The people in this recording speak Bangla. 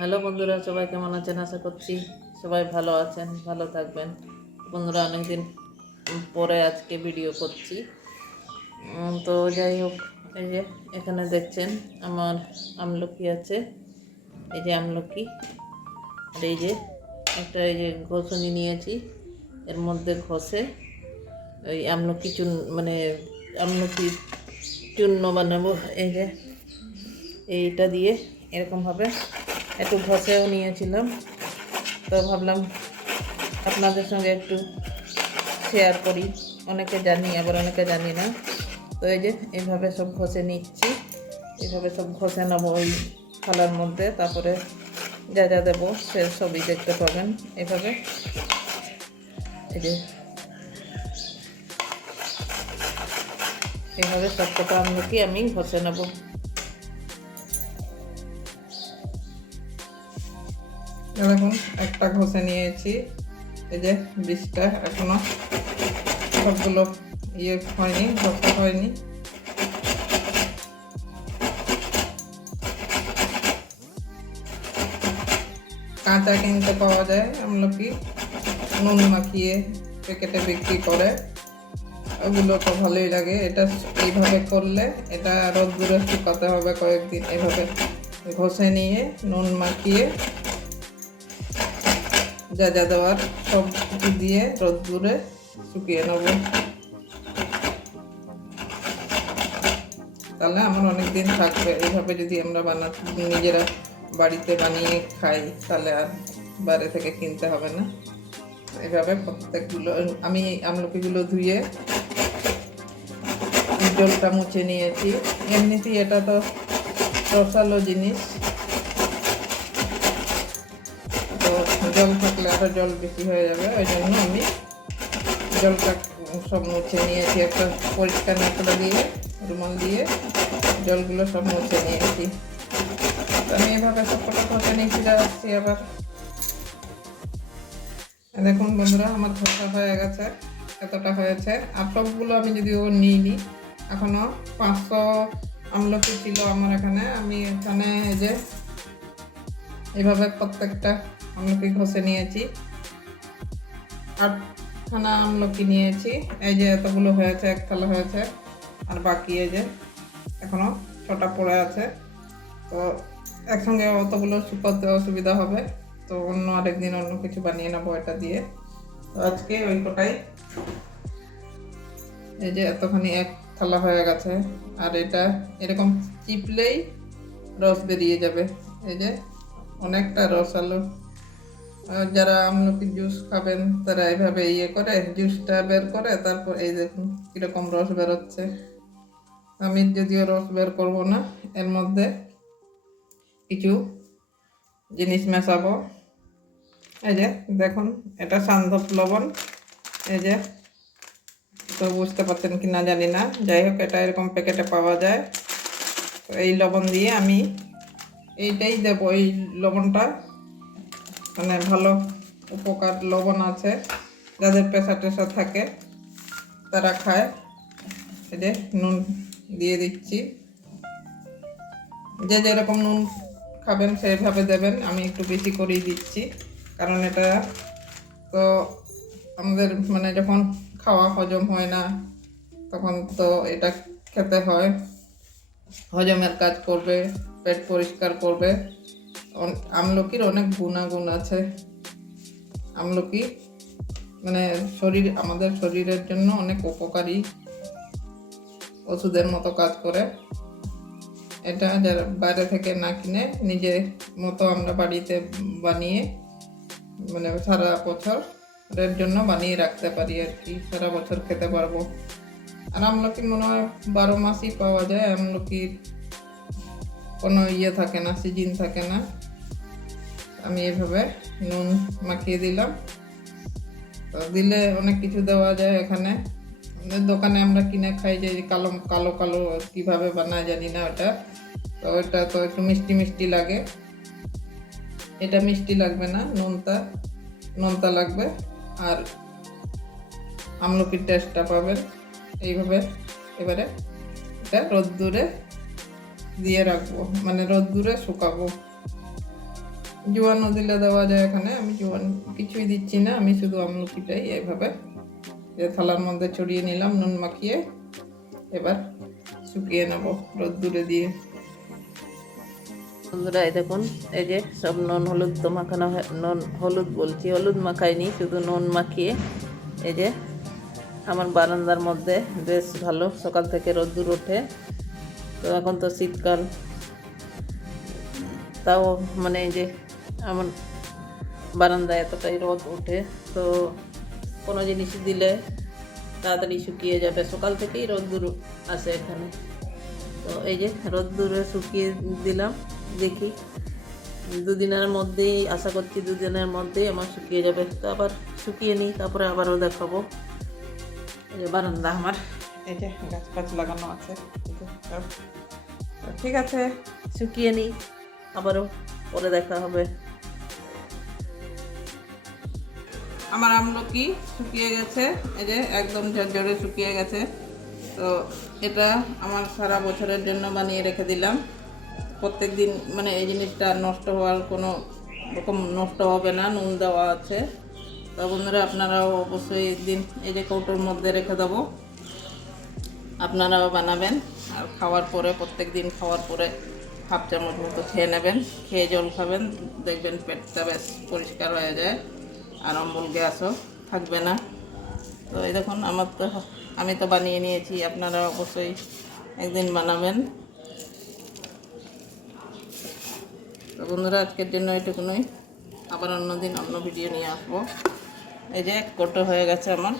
হ্যালো বন্ধুরা, সবাই কেমন আছেন? আশা করছি সবাই ভালো আছেন, ভালো থাকবেন। বন্ধুরা, অনেকদিন পরে আজকে ভিডিও করছি। তো যাই হোক, এই যে এখানে দেখছেন আমার আমলকি আছে। এই যে আমলকি, আর এই যে একটা এই যে ঘষণি নিয়েছি, এর মধ্যে ঘষে ওই আমলকি চুন মানে আমলকি চূর্ণ বানাবো। এই যে এইটা দিয়ে এরকমভাবে একটু ঘষেও নিয়েছিলাম। তো ভাবলাম আপনাদের সঙ্গে একটু শেয়ার করি। অনেকে জানি, আবার অনেকে জানি না। তো এই যে এইভাবে সব ঘষে নিচ্ছি। এইভাবে সব ঘষে নেব ওই থালার মধ্যে। তারপরে যা যা দেবো, সে সবই দেখতে পাবেন এইভাবে এই যে এইভাবে সবকটা আমলকি আমি ঘষে নেব। দেখুন একটা ঘষে নিয়েছি। এই যে বিষটা এখনও সবগুলো ইয়ে হয়নি, ঘষা হয়নি। কাঁচা কিনতে পাওয়া যায় আমলকি নুন মাখিয়ে প্যাকেটে বিক্রি করে। ওগুলো তো ভালোই লাগে, এটা এইভাবে করলে এটা রোদ্দুরে শুকাতে হবে কয়েকদিন। এভাবে ঘষে নিয়ে নুন মাখিয়ে যা যা দেওয়ার সব কিছু দিয়ে রোদ্দুরে শুকিয়ে নেব। তাহলে আমার অনেক দিন থাকবে। এইভাবে যদি আমরা বানা নিজেরা বাড়িতে বানিয়ে খাই, তাহলে আর বাইরে থেকে কিনতে হবে না। এভাবে প্রত্যেকগুলো, আমি আমলকিগুলো ধুয়ে জলটা মুছে নিয়েছি। এমনিতেই এটা তো রসালো জিনিস। জল থাকলে আরও জল বেশি হয়ে যাবে, ওই জন্য আমি জলটা সব মুছে নিয়েছি, একটা পরিষ্কার নাকড়া দিয়ে, রুমাল দিয়ে জলগুলো সব মুছে নিয়েছি। আমি এভাবে সব কটা ঘষে নিয়ে ফিরে আসছি আবার। দেখুন বন্ধুরা, আমার ঘষা হয়ে গেছে, এতটা হয়েছে। আর সবগুলো আমি যদি ও নিই নিইনি, এখনও পাঁচশো আমলকি ছিল আমার এখানে। আমি এখানে যে, এভাবে প্রত্যেকটা আমলকি ঘষে নিয়েছি। আটখানা আমলকি নিয়েছি। এই যে এতগুলো হয়েছে, এক থালা হয়েছে। আর বাকি এই যে এখনও ছটা পড়ে আছে। তো একসঙ্গে অতগুলো শুকাতে অসুবিধা হবে। তো অন্য আরেকদিন অন্য কিছু বানিয়ে নেব এটা দিয়ে। তো আজকে ওই কটাই। এই যে এতখানি এক থালা হয়ে গেছে। আর এটা এরকম চিপলেই রস বেরিয়ে যাবে। এই যে অনেকটা রস আলো যারা আমলকি জুস খাবেন, তারা এইভাবে ইয়ে করে, জুসটা বের করে, তারপর এই দেখুন কীরকম রস বেরোচ্ছে। আমি যদিও রস বের করব না, এর মধ্যে কিছু জিনিস মেশাবো। এই যে দেখুন, এটা সান্ধব লবণ। এই যে, তো বুঝতে পারছেন কি না জানি না। যাই হোক, এটা এরকম প্যাকেটে পাওয়া যায়। তো এই লবণ দিয়ে আমি এইটাই দেবো, এই লবণটা। মানে ভালো উপকার, লবণ আছে, যাদের পেশা টেশা থাকে, তারা খায়। এই যে নুন দিয়ে দিচ্ছি। যে যেরকম নুন খাবেন সেইভাবে দেবেন। আমি একটু বেশি করেই দিচ্ছি, কারণ এটা তো আমাদের মানে যখন খাওয়া হজম হয় না, তখন তো এটা খেতে হয়। হজমের কাজ করবে, পেট পরিষ্কার করবে। আমলকির অনেক গুণাগুণ আছে। আমলকি মানে শরীর, আমাদের শরীরের জন্য অনেক উপকারী ওষুধের মতো কাজ করে। এটা যারা বাইরে থেকে না কিনে নিজের মতো আমরা বাড়িতে বানিয়ে মানে সারা বছরের জন্য বানিয়ে রাখতে পারি আর কি, সারা বছর খেতে পারব। আর আমলকি মনে হয় বারো মাসই পাওয়া যায়, আমলকির কোনো ইয়ে থাকে না সিজিন থাকে না। আমি এভাবে নুন মাখিয়ে দিলাম। তো দিলে অনেক কিছু দেওয়া যায় এখানে। দোকানে আমরা কিনে খাই যে কালো কালো কালো কীভাবে বানায় জানি না ওটা। তো ওটা তো একটু মিষ্টি মিষ্টি লাগে। এটা মিষ্টি লাগবে না, নুনটা নোনতা লাগবে। আর আমলকির টেস্টটা পাবেন। এইভাবে এবারে এটা রোদ্দুরে দিয়ে রাখব মানে রোদ্দুরে শুকাবো। জোয়ানও দিলে দেওয়া যায় এখানে আমি জোয়ান কিছুই দিচ্ছি না, আমি শুধু আমলকিটাই এইভাবে। যে থালার মধ্যে ছড়িয়ে নিলাম, নুন মাখিয়ে এবার শুকিয়ে নেব রোদ্দুরে দিয়ে। বন্ধুরা, এই দেখুন, এই যে সব নুন হলুদ তো মাখানো নুন হলুদ বলছি, হলুদ মাখাইনি, শুধু নুন মাখিয়ে এই যে আমার বারান্দার মধ্যে বেশ ভালো, সকাল থেকে রোদ্দুর ওঠে। তো এখন তো শীতকাল। তাও মানে এই যে আমার বারান্দায় এতটাই রোদ ওঠে তো কোনো জিনিস দিলে তাড়াতাড়ি শুকিয়ে যাবে। সকাল থেকেই রোদ্দুর আসে এখানে। তো এই যে রোদ্দুরে শুকিয়ে দিলাম দেখি দুদিনের মধ্যেই আশা করছি দুদিনের মধ্যেই আমার শুকিয়ে যাবে। তো আবার শুকিয়ে নিই তারপরে আবারও দেখাবো। এই যে বারান্দা আমার। এই যে গাছ ফাছ লাগানো আছে। ঠিক আছে। শুকিয়ে নিই আবারও পরে দেখা হবে। আমার আমলকি শুকিয়ে গেছে। এই যে একদম ঝরঝরে শুকিয়ে গেছে। তো এটা আমার সারা বছরের জন্য বানিয়ে রেখে দিলাম। প্রত্যেক দিন মানে এই জিনিসটা নষ্ট হওয়ার কোনো রকম নষ্ট হবে না, নুন দেওয়া আছে। তো বন্ধুরা, আপনারাও অবশ্যই দিন এই যে কৌটোর মধ্যে রেখে দেবো। আপনারাও বানাবেন আর খাওয়ার পরে প্রত্যেক দিন খাওয়ার পরে হাফ চামচ মতো খেয়ে নেবেন। খেয়ে জল খাবেন, দেখবেন পেটটা বেশ পরিষ্কার হয়ে যায় আর অম্বল গ্যাসও থাকবে না। তো এই দেখুন, আমার তো আমি তো বানিয়ে নিয়েছি, আপনারা অবশ্যই একদিন বানাবেন। তো বন্ধুরা, আজকের জন্য এটুকুনই। আবার অন্য দিন অন্য ভিডিও নিয়ে আসব। এই যে এক কোটো হয়ে গেছে আমার।